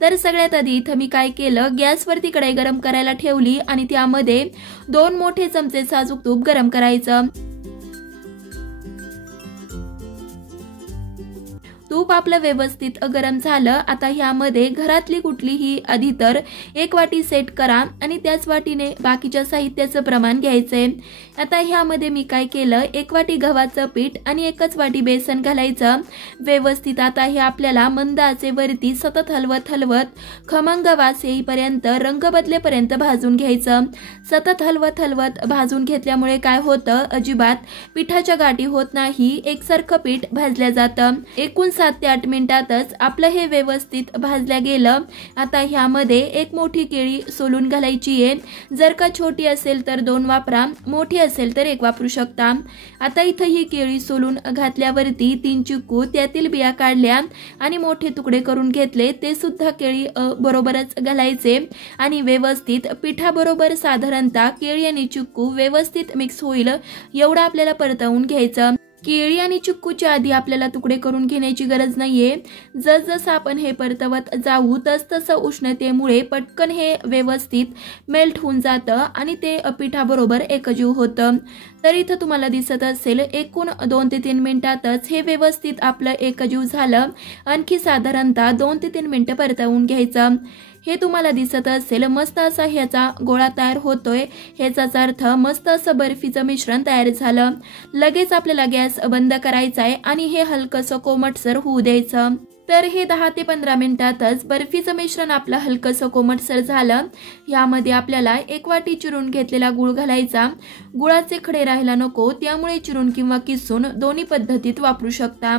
तर सगळ्यात आधी इथं मी काय केलं, गॅसवरती कढई गरम करायला ठेवली आणि त्यामध्ये 2 मोठे चमचे साजूक तूप गरम करायचं। तूप आपलं व्यवस्थित गरम झालं। आता ह्यामध्ये घरातली कुठलीही आधी तर 1 वाटी सेट करा आणि त्याच वाटीने बाकीच्या साहित्याचं प्रमाण घ्यायचंय। आता ह्यामध्ये मी काय केलं, 1 वाटी गव्हाचं पीठ आणि 1च वाटी बेसन घालायचं व्यवस्थित। आता हे आपल्याला मंद आचेवरती सतत हलवत खमंग वास येईपर्यंत, रंग बदलेपर्यंत भाजून घ्यायचं। सतत हलवत भाजून घेतल्यामुळे काय होतं, अजिबात पिठाच्या गाठी होत नाही, एकसारखं पीठ भाजलं जातं। एकूण 7 ते 8 मिनिटातच आपलं हे व्यवस्थित भाजलं गेलं। आता ह्यामध्ये 1 मोठी केळी सोलून घालायची आहे। जर का छोटी असेल तर 2 वापरा, मोठी असेल तर 1 वापरू शकता। आता इथं ही केळी सोलून घातल्यावरती 3 चिक्कू त्यातील बिया काढल्या आणि मोठे तुकडे करून घेतले, ते सुद्धा केळी बरोबरच घालायचे आणि व्यवस्थित पिठाबरोबर साधारणतः केळी आणि चिक्कू व्यवस्थित मिक्स होईल एवढं आपल्याला परतवून घ्यायचं। केळी आणि चिक्कूच्या आधी आपल्याला तुकडे करून घेण्याची गरज नाहीये। जसजसं आपण हे परतवत जाऊ तसतसं उष्णतेमुळे पटकन हे व्यवस्थित मेल्ट होऊन जातं आणि ते पिठाबरोबर एकजीव होतं। तर इथं तुम्हाला दिसत असेल, एकूण 2 ते 3 मिनिटातच हे व्यवस्थित आपलं एकजीव झालं। आणखी साधारणतः 2 ते 3 मिनिटं परतवून घ्यायचं। हे तुम्हाला दिसत असेल, मस्त असा ह्याचा गोळा तयार होतोय, ह्याचाच अर्थ मस्त असं बर्फीचं मिश्रण तयार झालं। लगेच आपल्याला गॅस बंद करायचा आहे आणि हे हलकसं कोमटसर होऊ द्यायचं। तर हे 10 ते 15 मिनिटातच बर्फीचं मिश्रण आपलं हलकसं कोमटसर झालं। यामध्ये आपल्याला 1 वाटी चिरून घेतलेला गुळ घालायचा। गुळाचे खडे राहायला नको, त्यामुळे चिरून किंवा किसून दोन्ही पद्धतीत वापरू शकता।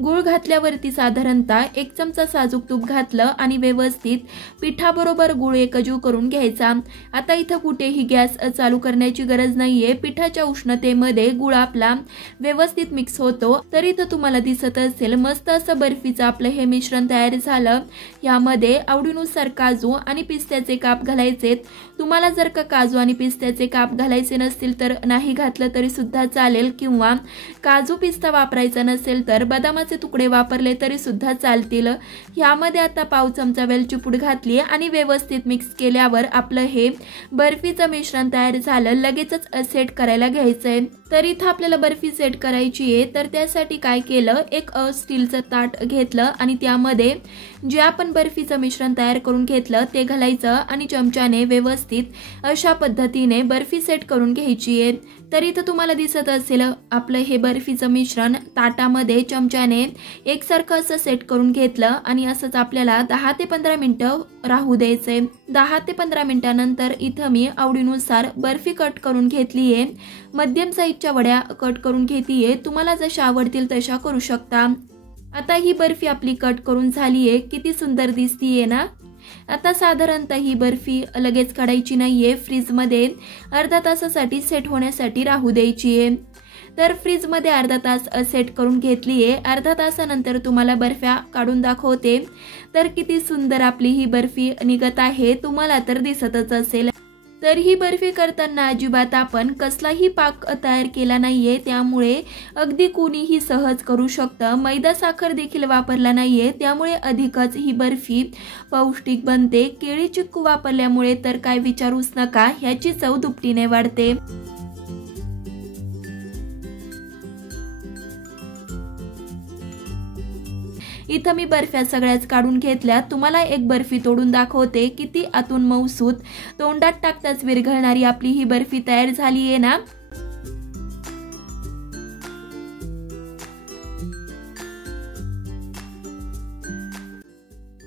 गुळ घातल्यावरती साधारणतः 1 चमचा साजूक तूप घातलं आणि व्यवस्थित पिठाबरोबर गुळ एकजीव करून घ्यायचा। आता इथं कुठेही गॅस चालू करण्याची गरज नाहीये, पिठाच्या उष्णतेमध्ये गुळ आपला व्यवस्थित मिक्स होतो। तर इथं तुम्हाला दिसत असेल, मस्त असं बर्फीचं आपलं हे मिश्रण तयार झालं। यामध्ये आवडीनुसार काजू आणि पिस्त्याचे काप घालायचे। तुम्हाला जर का काजू आणि पिस्त्याचे काप घालायचे नसतील तर नाही घातलं तरी सुद्धा चालेल, किंवा काजू पिस्ता वापरायचा नसेल तर बदामाचे तुकडे वापरले तरी सुद्धा चालतील। यामध्ये आता पाव चमचा वेलची पूड घातली आणि व्यवस्थित मिक्स केल्यावर आपलं हे बर्फीचं मिश्रण तयार झालं। लगेचच सेट करायला घ्यायचंय। तर इथं आपल्याला बर्फी सेट करायची आहे, तर त्यासाठी काय केलं, 1 स्टीलचं ताट घेतलं आणि त्यामध्ये जे आपण बर्फीचं मिश्रण तयार करून घेतलं ते घालायचं आणि चमच्याने व्यवस्थित अशा पद्धतीने बर्फी सेट करून घ्यायची आहे। तर इथं तुम्हाला दिसत असेल, आपलं हे बर्फीचं मिश्रण ताटामध्ये चमच्याने एकसारखं असं सेट करून घेतलं आणि असंच आपल्याला 10 ते 15 मिनिटं राहू द्यायचंय। 10 ते 15 मिनिटांनंतर इथं मी आवडीनुसार बर्फी कट करून घेतलीये। मध्यम साईजच्या वड्या कट करून घेतीये, तुम्हाला जशा आवडतील तशा करू शकता। आता ही बर्फी आपली कट करून झालीये, किती सुंदर दिसतीये ना। आता साधारणतः ही बर्फी लगेच काढायची नाहीये, फ्रीजमध्ये अर्धा तासासाठी सेट होण्यासाठी राहू द्यायची आहे। तर फ्रीजमध्ये अर्धा तास सेट करून घेतलीये। अर्धा तासानंतर तुम्हाला बर्फ्या काढून दाखवते। तर किती सुंदर आपली ही बर्फी निघत आहे, तुम्हाला तर दिसतच असेल। तर ही बर्फी करताना अजिबात आपण कसलाही पाक तयार केला नाहीये, त्यामुळे अगदी कोणीही सहज करू शकतं। मैदा साखर देखील वापरला नाहीये, त्यामुळे अधिकच ही बर्फी पौष्टिक बनते। केळी चिक्कू वापरल्यामुळे तर काय विचारूच नका, ह्याची चव दुपटीने वाढते। इथं मी बर्फ्या सगळ्याच काढून घेतल्या। तुम्हाला एक बर्फी तोडून दाखवते, किती आतून मऊसूत, तोंडात टाकताच विरघळणारी आपली ही बर्फी तयार झाली आहे ना।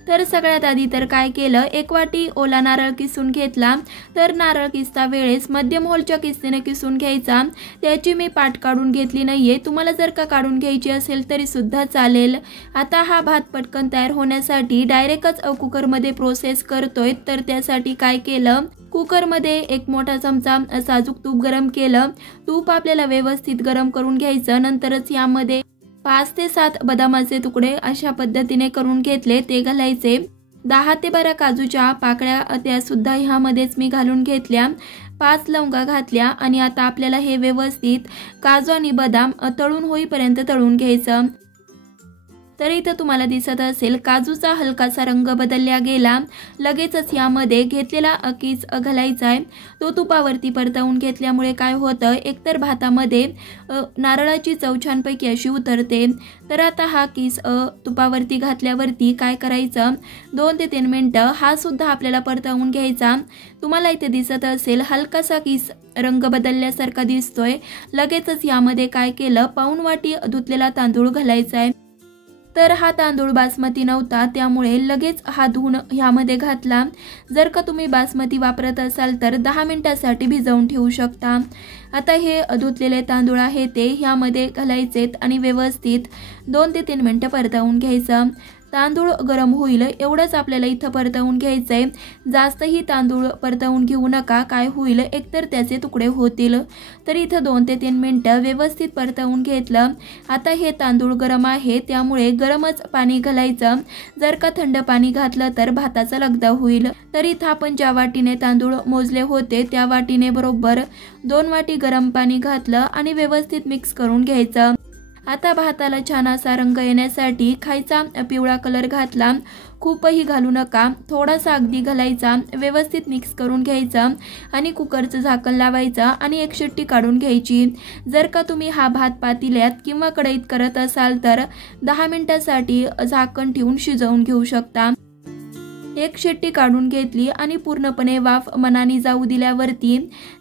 तर सगळ्यात आधी तर काय केलं, 1 वाटी ओला नारळ किसून घेतला। तर नारळ किसता वेळेस मध्यम होलच्या किसणीने किसून घ्यायचा, त्याची मी पाट काढून घेतली नाहीये। तुम्हाला जर का काढून घ्यायची असेल तरी सुद्धा चालेल। आता हा भात पटकन तयार होण्यासाठी डायरेक्टच कुकरमध्ये प्रोसेस करतोय। तर त्यासाठी काय केलं, कुकरमध्ये 1 मोठा चमचा साजूक तूप गरम केलं। तूप आपल्याला व्यवस्थित गरम करून घ्यायचं। नंतरच यामध्ये 5 ते 7 बदामाचे तुकडे अशा पद्धतीने करून घेतले, ते घालायचे। 10 ते 12 काजूच्या पाकळ्या त्या सुद्धा ह्यामध्येच मी घालून घेतल्या। 5 लवंगा घातल्या आणि आता आपल्याला हे व्यवस्थित काजू आणि बदाम तळून होईपर्यंत तळून घ्यायचं। तर इथं तुम्हाला दिसत असेल काजूचा हलकासा रंग बदलला गेला। लगेचच यामध्ये घेतलेला किस घालायचा आहे। तो तुपावरती परतवून घेतल्यामुळे काय होतं, एकतर भातामध्ये नारळाची चव छानपैकी अशी उतरते। तर आता हा किस तुपावरती घातल्यावरती काय करायचं, 2 ते 3 मिनिटं हा सुद्धा आपल्याला परतवून घ्यायचा। तुम्हाला इथे दिसत असेल हलकासा किस रंग बदलल्यासारखा दिसतोय। लगेचच यामध्ये काय केलं, पाऊण वाटी धुतलेला तांदूळ घालायचा आहे। तर हा तांदूळ बासमती नव्हता, त्यामुळे लगेच हा धुवून ह्यामध्ये घातला। जर का तुम्ही बासमती वापरत असाल तर 10 मिनिटांसाठी भिजवून ठेवू शकता। आता हे धुतलेले तांदूळ आहे ते ह्यामध्ये घालायचेत आणि व्यवस्थित 2 ते 3 मिनिटं परतवून घ्यायचं। तांदूळ गरम होईल एवढंच आपल्याला इथं परतवून घ्यायचंय। जास्तही तांदूळ परतवून घेऊ नका, काय होईल एकतर त्याचे तुकडे होतील। तर इथं 2 ते 3 मिनिटं व्यवस्थित परतवून घेतलं। आता हे तांदूळ गरम आहे त्यामुळे गरमच पाणी घालायचं। जर का थंड पाणी घातलं तर भाताचा लगदा होईल। तर इथं आपण ज्या वाटीने तांदूळ मोजले होते त्या वाटीने बरोबर 2 वाटी गरम पाणी घातलं आणि व्यवस्थित मिक्स करून घ्यायचं। आता भाताला छान असा रंग येण्यासाठी खायचा पिवळा कलर घातला। खूपही घालू नका, थोडासा अगदी घालायचा। व्यवस्थित मिक्स करून घ्यायचं आणि कुकरचं झाकण लावायचं आणि एक शिट्टी काढून घ्यायची। जर का तुम्ही हा भात पातेल्यात किंवा कढईत करत असाल तर 10 मिनिटांसाठी झाकण ठेवून शिजवून घेऊ शकता। एक शिट्टी काढून घेतली आणि पूर्णपणे वाफ मनाने जाऊ दिल्यावरती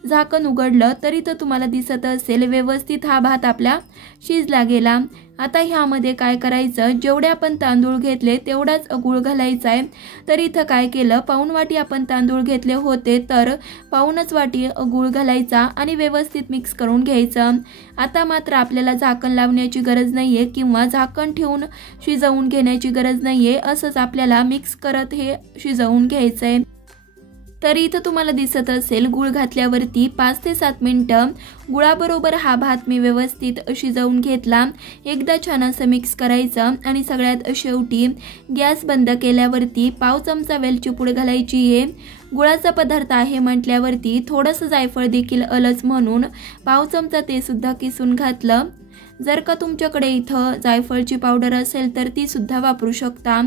झाकण उघडलं तरी तर तुम्हाला दिसत असेल व्यवस्थित हा भात आपला शिजला गेला। आता ह्यामध्ये काय करायचं, जेवढे आपण तांदूळ घेतले तेवढाच गूळ घालायचा आहे। तर इथं काय केलं, पाऊण वाटी आपण तांदूळ घेतले होते तर पाऊणच वाटी गूळ घालायचा आणि व्यवस्थित मिक्स करून घ्यायचं। आता मात्र आपल्याला झाकण लावण्याची गरज नाहीये किंवा झाकण ठेवून शिजवून घेण्याची गरज नाहीये, असंच आपल्याला मिक्स करत हे शिजवून घ्यायचंय। तर इथं तुम्हाला दिसत असेल गूळ घातल्यावरती 5 ते 7 मिनिटं गुळाबरोबर हा भात मी व्यवस्थित शिजवून घेतला। एकदा छान असं मिक्स करायचं आणि सगळ्यात शेवटी गॅस बंद केल्यावरती पाव चमचा वेलची पूड घालायची आहे। गुळाचा पदार्थ आहे म्हटल्यावरती थोडंसं जायफळ देखील अलच म्हणून पाव चमचा ते सुद्धा किसून घातलं। जर का तुमच्याकडे इथं जायफळची पावडर असेल तर ती सुद्धा वापरू शकता।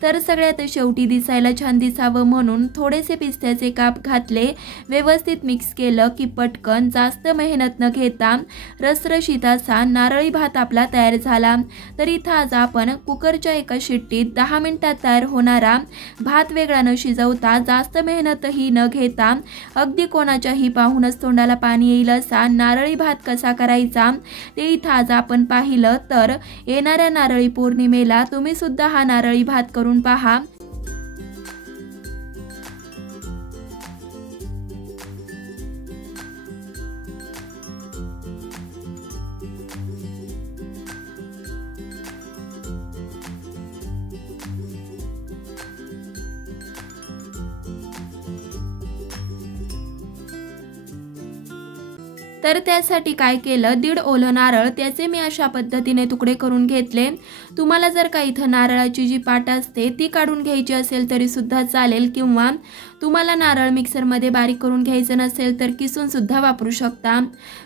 तर सगळ्यात शेवटी दिसायला छान दिसावं म्हणून थोडेसे पिस्त्याचे काप घातले। व्यवस्थित मिक्स केलं की पटकन जास्त मेहनत न घेता रसरशीत असा नारळी भात आपला तयार झाला। तर इथं आज आपण कुकरच्या एका शिट्टीत 10 मिनिटात तयार होणारा भात वेगळा न शिजवता जास्त मेहनतही न घेता अगदी कोणाच्याही पाहूनच तोंडाला पाणी येईल असा नारळी भात कसा करायचा ते इथं आज आपण पाहिलं। तर येणाऱ्या नारळी पौर्णिमेला तुम्ही सुद्धा हा नारळी भात करून पहा। तर त्यासाठी काय केलं, 1.5 ओलं नारळ त्याचे मी अशा पद्धतीने तुकडे करून घेतले। तुम्हाला जर का इथं नारळाची जी पाट असते ती काढून घ्यायची असेल तरी सुद्धा चालेल किंवा तुम्हाला नारळ मिक्सरमध्ये बारीक करून घ्यायचं नसेल तर किसून सुद्धा वापरू शकता।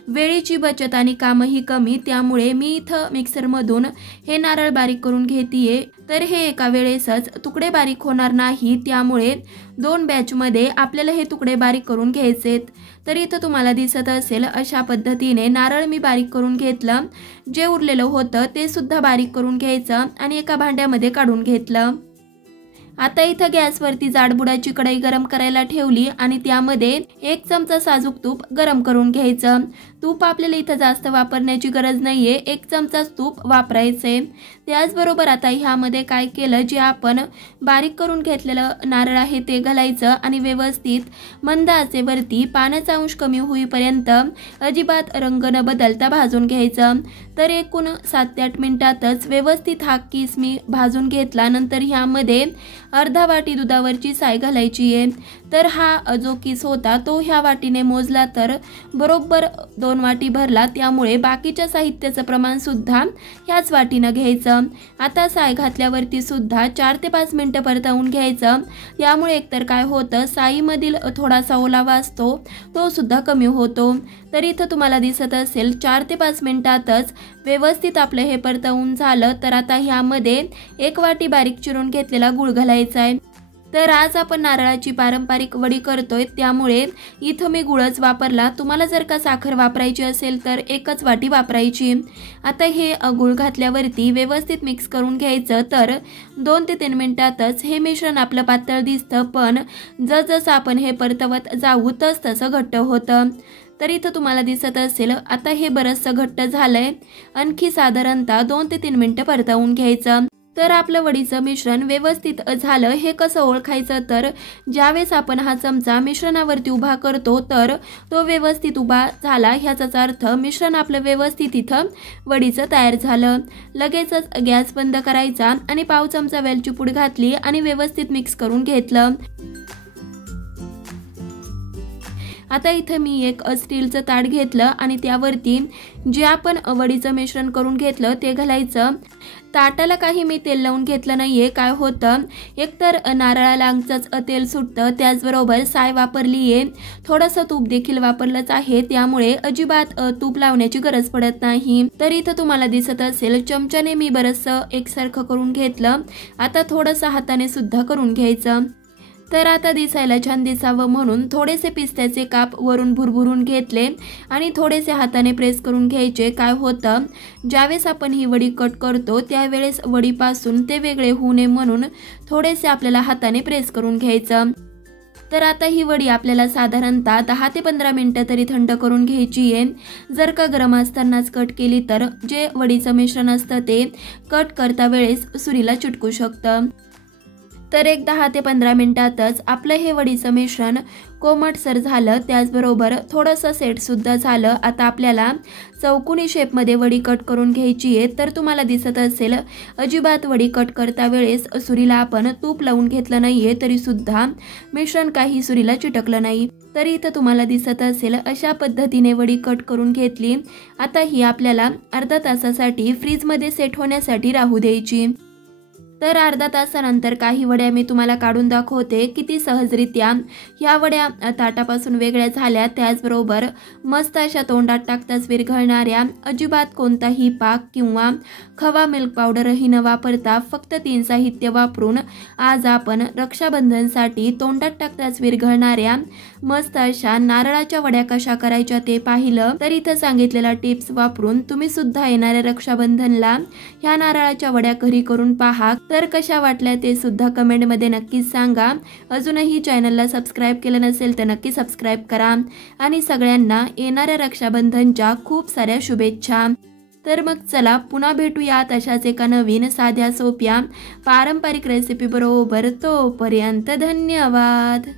वेळेची बचत आणि कामही कमी, त्यामुळे मी इथं मिक्सरमधून हे नारळ बारीक करून घेतीये। तर हे एका वेळेसच तुकडे बारीक होणार नाही, त्यामुळे 2 बॅचमध्ये आपल्याला हे तुकडे बारीक करून घ्यायचेत। तर इथं तुम्हाला दिसत असेल अशा पद्धतीने नारळ मी बारीक करून घेतलं। जे उरलेलं होतं ते सुद्धा बारीक करून घ्यायचं आणि एका भांड्यामध्ये काढून घेतलं। आता इथं गॅसवरती जाडबुडाची कढई गरम करायला ठेवली आणि त्यामध्ये 1 चमचा साजूक तूप गरम करून घ्यायचं। तूप आपल्याला इथं जास्त वापरण्याची गरज नाहीये, 1 चमचा तूप वापरायचे। त्याचबरोबर आता ह्यामध्ये काय केलं, जे आपण बारीक करून घेतलेलं नारळ आहे ते घालायचं आणि व्यवस्थित मंद आचेवरती पाण्याचा अंश कमी होईपर्यंत अजिबात रंग न बदलता भाजून घ्यायचं। तर एकूण 7 ते 8 मिनिटातच व्यवस्थित हा किस मी भाजून घेतला। नंतर ह्यामध्ये अर्धा वाटी दुधावरची साय घालायची आहे। तर हा जो किस होता तो ह्या वाटीने मोजला तर बरोबर 2 वाटी भरला, त्यामुळे बाकीच्या साहित्याचं प्रमाण सुद्धा ह्याच वाटीनं घ्यायचं। आता साय घातल्यावरती सुद्धा 4 ते 5 मिनिटं परतवून घ्यायचं। यामुळे एकतर काय होतं, साईमधील थोडासा ओलावा असतो तो सुद्धा कमी होतो। तर इथं तुम्हाला दिसत असेल 4 ते 5 मिनिटातच व्यवस्थित आपलं हे परतवून झालं। तर आता ह्यामध्ये 1 वाटी बारीक चिरून घेतलेला गूळ घालायचा आहे। तर आज आपण नारळाची पारंपरिक वडी करतोय, त्यामुळे इथं मी गुळच वापरला। तुम्हाला जर का साखर वापरायची असेल तर 1च वाटी वापरायची। आता हे गूळ घातल्यावरती व्यवस्थित मिक्स करून घ्यायचं। तर 2 ते 3 मिनिटातच हे मिश्रण आपलं पातळ दिसतं, पण जसजसं आपण हे परतवत जाऊ तसं घट्ट होतं। तर इथं तुम्हाला दिसत असेल आता हे बरंचसं घट्ट झालंय। आणखी साधारणतः 2 ते 3 मिनिटं परतवून घ्यायचं। तर आपलं वडीचं मिश्रण व्यवस्थित झालं हे कसं ओळखायचं, तर ज्यावेळेस आपण हा चमचा मिश्रणावरती उभा करतो तर तो व्यवस्थित उभा झाला, ह्याचाच अर्थ मिश्रण आपलं व्यवस्थित इथं वडीचं तयार झालं। लगेचच गॅस बंद करायचा आणि पाव चमचा वेलची पूड घातली आणि व्यवस्थित मिक्स करून घेतलं। आता इथं मी एक स्टीलचं ताट घेतलं आणि त्यावरती जे आपण वडीचं मिश्रण करून घेतलं ते घालायचं। ताटाला काही मी तेल लावून घेतलं नाहीये। काय होतं, एकतर नारळाला अंगचंच तेल सुटतं, त्याचबरोबर साय वापरली आहे, थोडंसं तूप देखील वापरलंच आहे, त्यामुळे अजिबात तूप लावण्याची गरज पडत नाही। तर इथं तुम्हाला दिसत असेल चमच्याने मी बरंचसं एकसारखं करून घेतलं। आता थोडंसं हाताने सुद्धा करून घ्यायचं। तर आता दिसायला छान दिसावं म्हणून थोडेसे पिस्त्याचे काप वरून भुरभुरून घेतले आणि थोडेसे हाताने प्रेस करून घ्यायचे। काय होतं, ज्यावेळेस आपण ही वडी कट करतो त्यावेळेस वडीपासून ते वेगळे होऊ नये म्हणून थोडेसे आपल्याला हाताने प्रेस करून घ्यायचं। तर आता ही वडी आपल्याला साधारणतः 10 ते 15 मिनिटं तरी थंड करून घ्यायची आहे। जर का गरम असतानाच कट केली तर जे वडीचं मिश्रण असतं ते कट करता वेळेस सुरीला चिटकू शकतं। तर एक 10 ते 15 मिनिटातच आपलं हे वडीचं मिश्रण कोमटसर झालं, त्याचबरोबर थोडंसं सेट सुद्धा झालं। आता आपल्याला चौकोनी शेपमध्ये वडी कट करून घ्यायची आहे। तर तुम्हाला दिसत असेल अजिबात वडी कट करता वेळेस सुरीला आपण तूप लावून घेतलं नाहीये, तरी सुद्धा मिश्रण काही सुरीला चिटकलं नाही। तर इथं तुम्हाला दिसत असेल अशा पद्धतीने वडी कट करून घेतली। आता ही आपल्याला अर्धा तासासाठी फ्रीजमध्ये सेट होण्यासाठी राहू द्यायची। तर अर्धा तासानंतर काही वड्या मी तुम्हाला काढून दाखवते किती सहजरित्या ह्या वड्या ताटापासून वेगळ्या झाल्या, त्याचबरोबर मस्त अशा तोंडात टाकताच विरघळणाऱ्या, अजिबात कोणताही पाक किंवा खवा मिल्क पावडरही न वापरता फक्त 3 साहित्य वापरून आज आपण रक्षाबंधनसाठी तोंडात टाकताच विरघळणाऱ्या मस्त अशा नारळाच्या वड्या कशा करायच्या ते पाहिलं। तर इथं सांगितलेल्या टिप्स वापरून तुम्ही सुद्धा येणाऱ्या रक्षाबंधनला ह्या नारळाच्या वड्या घरी करून पहा। तर कशा वाटल्या ते सुद्धा कमेंटमध्ये नक्कीच सांगा। अजूनही चॅनलला सबस्क्राईब केलं नसेल तर नक्की सबस्क्राईब करा आणि सगळ्यांना येणाऱ्या रक्षाबंधनच्या खूप साऱ्या शुभेच्छा। तर मग चला पुन्हा भेटूयात अशाच एका नवीन साध्या सोप्या पारंपरिक रेसिपी बरोबर। तोपर्यंत धन्यवाद।